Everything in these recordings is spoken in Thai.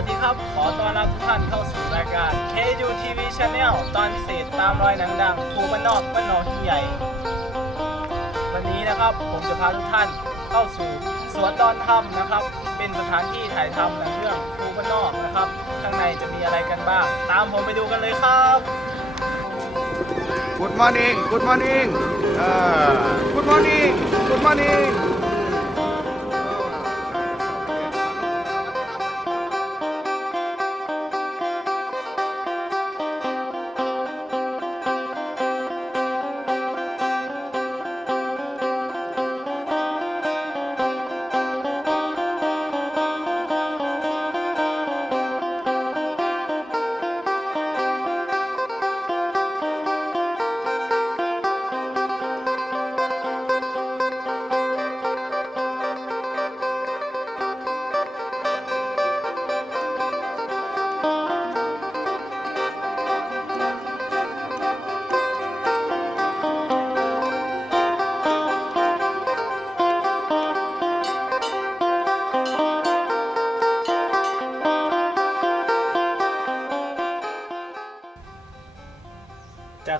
วัสดีครับ ขอต้อนรับทุกท่านเข้าสู่รายการ KU TV Channel ตอนพิเศษตามรอยหนังดังครูบ้านนอกบ้านนอกที่ใหญ่ วันนี้นะครับผมจะพาทุกท่านเข้าสู่สวนดอนธรรมนะครับ เป็นสถานที่ถ่ายทำหนังเรื่องครูบ้านนอกนะครับ ข้างในจะมีอะไรกันบ้าง ตามผมไปดูกันเลยครับ Good morning Good morning เอ่อ Good morning Good morning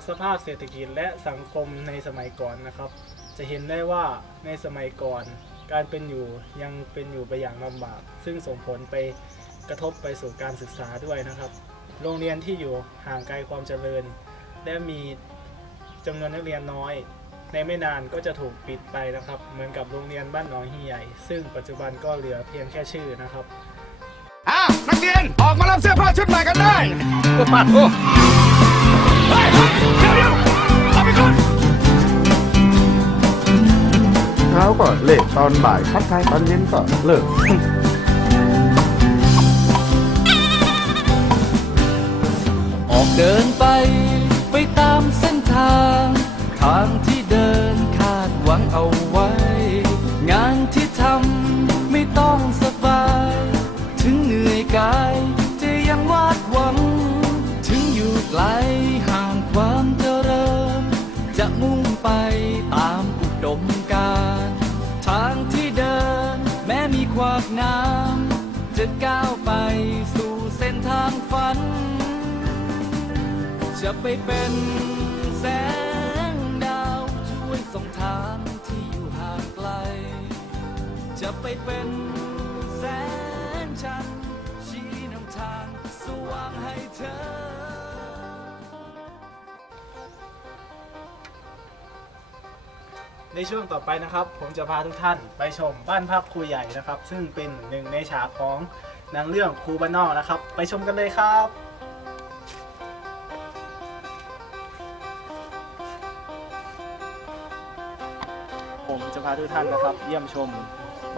สภาพเศรษฐกิจและสังคมในสมัยก่อนนะครับ จะเห็นได้ว่าในสมัยก่อน การเป็นอยู่ยังเป็นอยู่ไปอย่างลำบาก ซึ่งส่งผลไปกระทบไปสู่การศึกษาด้วยนะครับ โรงเรียนที่อยู่ห่างไกลความเจริญ และมีจำนวนนักเรียนน้อย ในไม่นานก็จะถูกปิดไปนะครับ เหมือนกับโรงเรียนบ้านหนองฮีใหญ่ ซึ่งปัจจุบันก็เหลือเพียงแค่ชื่อนะครับอะนักเรียนออกมารับเสื้อผ้าชุดใหม่กันได้มาโอ้เฮ้ เละตอนบ่ายพักทายตอนเย็นก็เลิก ออกเดินไป ไปตามเส้นทาง ทางที่เดิน ไปเป็นแสงดาวช่วยส่องทางที่อยู่ห่างไกล จะไปเป็นแสงจันทร์ชี้นำทางสว่างให้เธอ ในช่วงต่อไปนะครับ ผมจะพาทุกท่านไปชมบ้านพักครูใหญ่นะครับ ซึ่งเป็นหนึ่งในฉากของหนังเรื่องครูบ้านนอกนะครับ ไปชมกันเลยครับ ผมจะพาทุกท่านนะครับ เยี่ยมชม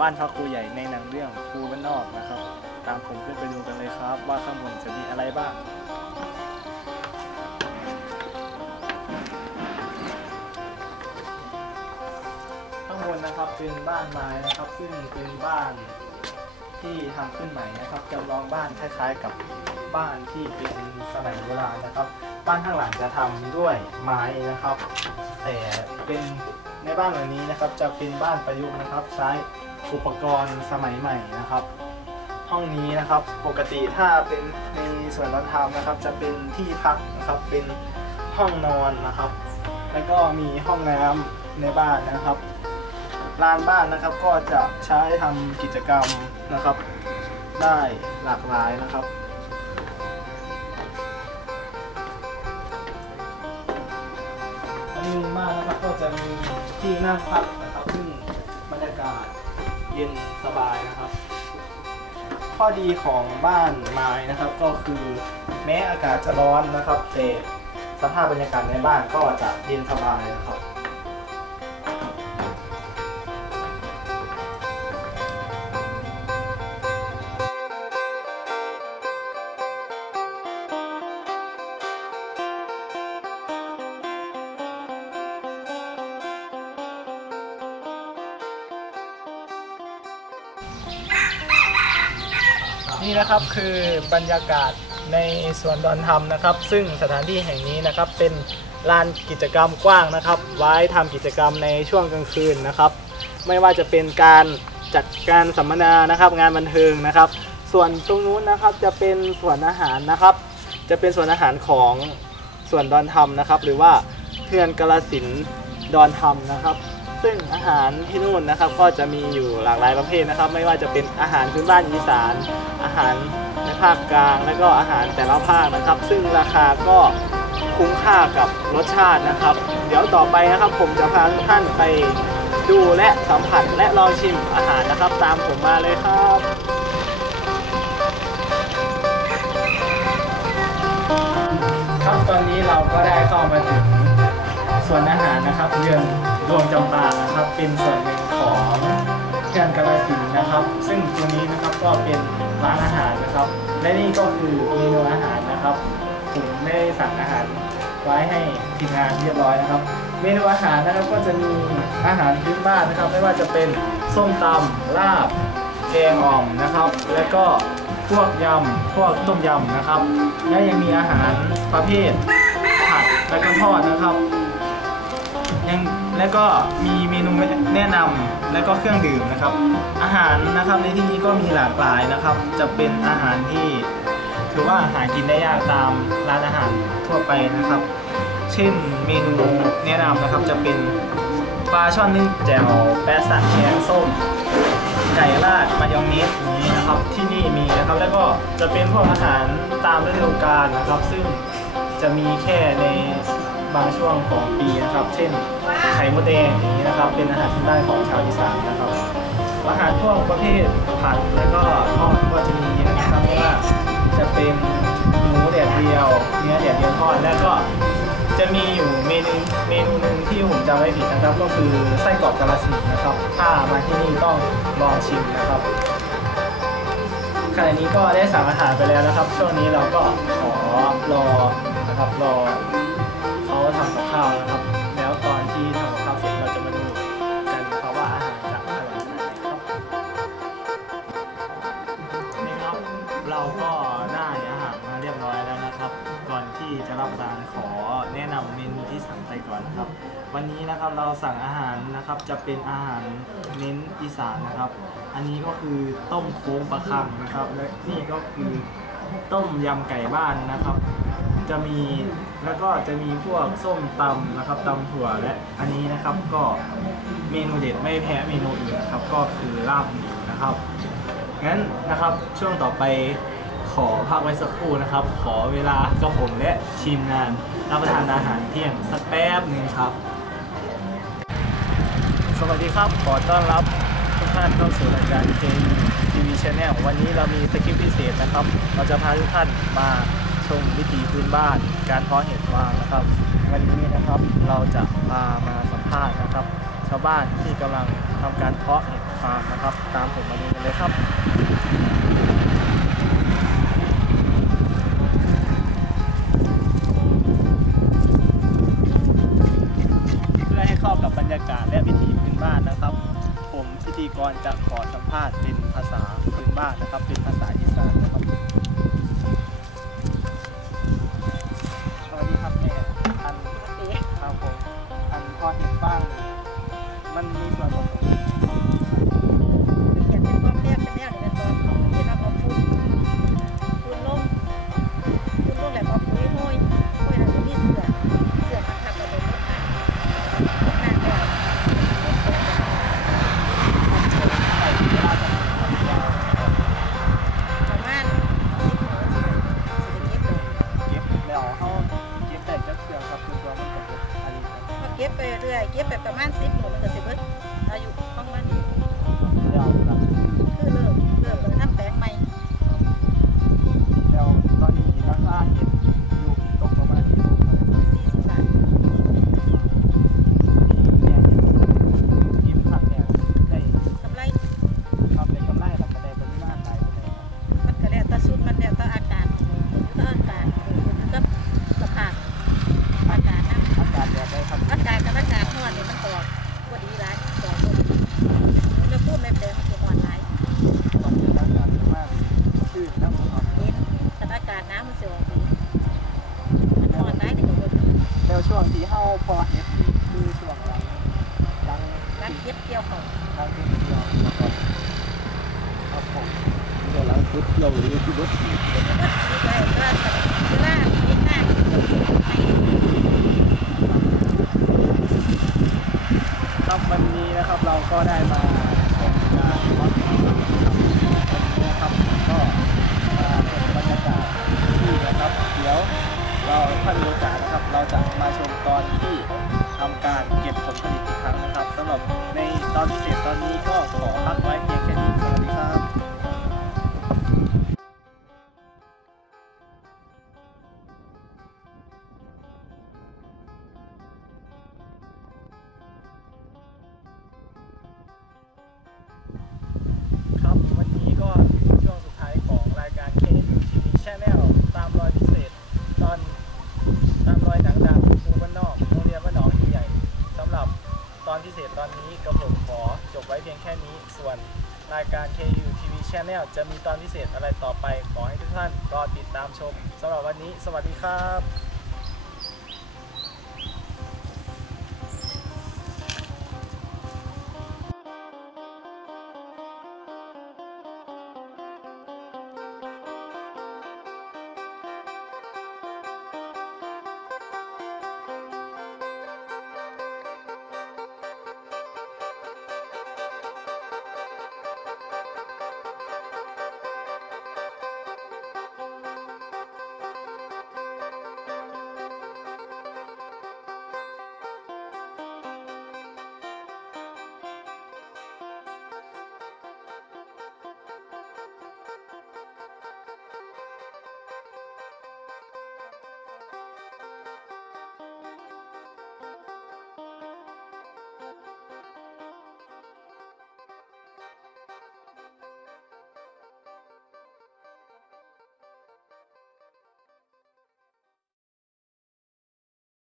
บ้านพักครูใหญ่ในหนังเรื่องครูบ้านนอกนะครับ ตามผมขึ้นไปดูกันเลยครับ ว่าข้างบนจะมีอะไรบ้างข้างบนนะครับเป็นบ้านไม้นะครับ ซึ่งเป็นบ้านที่ทำขึ้นใหม่นะครับจำลองบ้านคล้ายๆกับบ้านที่เป็นสมัยโบราณนะครับ บ้านข้างหลังจะทำด้วยไม้นะครับ แต่เป็น ในบ้านหลังนี้นะครับจะเป็นบ้านประยุกต์นะครับ ใช้อุปกรณ์สมัยใหม่นะครับ ห้องนี้นะครับปกติถ้าเป็นในส่วนรัฐธรรมนะครับ จะเป็นที่พักนะครับเป็นห้องนอนนะครับ แล้วก็มีห้องน้ำในบ้านนะครับลานบ้านนะครับก็จะใช้ทำกิจกรรมนะครับ ได้หลากหลายนะครับ นนี้มุมบ้ากนะครับ ก็จะมีที่นั่งพักนะครับซึ่งบรรยากาศเย็นสบายนะครับ ข้อดีของบ้านไม้นะครับก็คือแม้อากาศจะร้อนนะครับแต่สภาพบรรยากาศในบ้านก็จะเย็นสบายนะครับ นี่นะครับคือบรรยากาศในสวนดอนธรรมนะครับ ซึ่งสถานที่แห่งนี้นะครับเป็นลานกิจกรรมกว้างนะครับ ไว้ทำกิจกรรมในช่วงกลางคืนนะครับ ไม่ว่าจะเป็นการจัดการสัมมนานะครับ งานบันเทิงนะครับ ส่วนตรงนู้นนะครับจะเป็นสวนอาหารนะครับ จะเป็นสวนอาหารของสวนดอนธรรมนะครับ หรือว่าเพื่อนกาลสินดอนธรรมนะครับ ซึ่งอาหารที่นู่นนะครับก็จะมีอยู่หลากหลายประเภทนะครับ ไม่ว่าจะเป็นอาหารพื้นบ้านอีสาน อาหารในภาคกลาง และก็อาหารแต่ละภาคนะครับ ซึ่งราคาก็คุ้มค่ากับรสชาตินะครับ เดี๋ยวต่อไปนะครับผมจะพาทุกท่านไปดูและสัมผัสและลองชิมอาหารนะครับ ตามผมมาเลยครับครับตอนนี้เราก็ได้เข้ามาถึงส่วนอาหารนะครับเรือน ดวงจำปานะครับ เป็นส่วนหนึ่งของเรือนกาลสินนะครับ ซึ่งตัวนี้นะครับก็เป็นร้านอาหารนะครับ และนี่ก็คือเมนูอาหารนะครับผมได้สั่งอาหารไว้ให้ทีมงานเรียบร้อยนะครับ เมนูอาหารนะครับก็จะมีอาหารพื้นบ้านนะครับ ไม่ว่าจะเป็นส้มตำลาบแกงอ่อมนะครับ แล้วก็พวกยำพวกต้มยำนะครับ และยังมีอาหารประเภทผัดและก็ทอดนะครับ ยัง และก็มีเมนูแนะนำและก็เครื่องดื่มนะครับ อาหารนะครับในที่นี้ก็มีหลากหลายนะครับ จะเป็นอาหารที่ถือว่าหากินได้ยากตามร้านอาหารทั่วไปนะครับ เช่นเมนูแนะนำนะครับจะเป็นปลาช่อนนึ่งแจ่วแปะสันแกงส้ม ไก่ราดมายองเนสอย่างนี้นะครับที่นี่มีนะครับ แล้วก็จะเป็นพวกอาหารตามฤดูกาลนะครับ ซึ่งจะมีแค่ใน บางช่วงของปีนะครับ เช่นไข่มดแดงอย่างนี้นะครับ เป็นอาหารพื้นบ้านของชาวอีสานนะครับ อาหารพวกประเภทผัดแล้วก็ทอดก็จะมีนะครับไม่ว่าจะเป็นหมูแดดเดียวเนื้อแดดเดียวทอดแล้วก็จะมีอยู่เมนูเมนูหนึ่งที่ผมจำไม่ผิดนะครับ ก็คือไส้กรอกกาลสินนะครับ ถ้ามาที่นี่ต้องลองชิมนะครับขณะนี้ก็ได้สั่งอาหารไปแล้วนะครับ ช่วงนี้เราก็ขอรอนะครับรอาวนะครับ แล้วตอนที่ทำกับข้าวเสร็จเราจะมาดูกันนะครับว่าอาหารจะอร่อยขนาดไหนครับนี่ครับเราก็ได้อาหารมาเรียบร้อยแล้วนะครับ ก่อนที่จะรับประทานขอแนะนำเมนูที่สั่งไปก่อนนะครับ วันนี้นะครับเราสั่งอาหารนะครับจะเป็นอาหารเน้นอีสานนะครับ อันนี้ก็คือต้มโค้งปลาคังนะครับ และนี่ก็คือต้มยำไก่บ้านนะครับ จะมีแล้วก็จะมีพวกส้มตำนะครับตำถั่วและอันนี้นะครับก็เมนูเด็ดไม่แพ้เมนูอื่นนะครับก็คือลาบหมูนะครับงั้นนะครับช่วงต่อไปขอพักไว้สักครู่นะครับ ขอเวลากับผมและทีมงานรับประทานอาหารเที่ยงสักแป๊บหนึ่งครับ สวัสดีครับขอต้อนรับทุกท่านเข้าสู่รายการ k ทีวีช n แนลวันนี้เรามีสคริปต์พิเศษนะครับ เราจะพาทุกท่านมา ชมวิถีพื้นบ้าน การเพาะเห็ดฟางนะครับ วันนี้นะครับเราจะพามาสัมภาษณ์นะครับ ชาวบ้านที่กำลังทำการเพาะเห็ดฟางนะครับ ตามผมมาดูกันเลยครับเพื่อให้เข้ากับบรรยากาศและวิถีพื้นบ้านนะครับ ผมพิธีกรจะขอสัมภาษณ์เป็นภาษาพื้นบ้านนะครับ เป็นภาษาอีสาน พอเฮ็ดนี่คือช่วงหลังหลังรักเก็บเกี่ยวของหลังที่เดียวนะครับครับผมเดี๋ยวหลังพุทธเราหรือที่รถคิดไว้ก็เวลาเฮ็ดหน้าครับวันนี้นะครับเราก็ได้มาชมการวัดนะครับก็มาเป็นบรรยากาศที่นะครับ เดี๋ยวเราถ้ามีโอกาส เราจะมาชมตอนที่ทำการเก็บผลผลิตอีกครั้งนะครับสำหรับในตอนพิเศษตอนนี้ก็ขอพักไว้ เพียงแค่นี้ ส่วนรายการ KU TV Channel จะมีตอนพิเศษอะไรต่อไป ขอให้ทุกท่านรอติดตามชมสำหรับวันนี้ สวัสดีครับ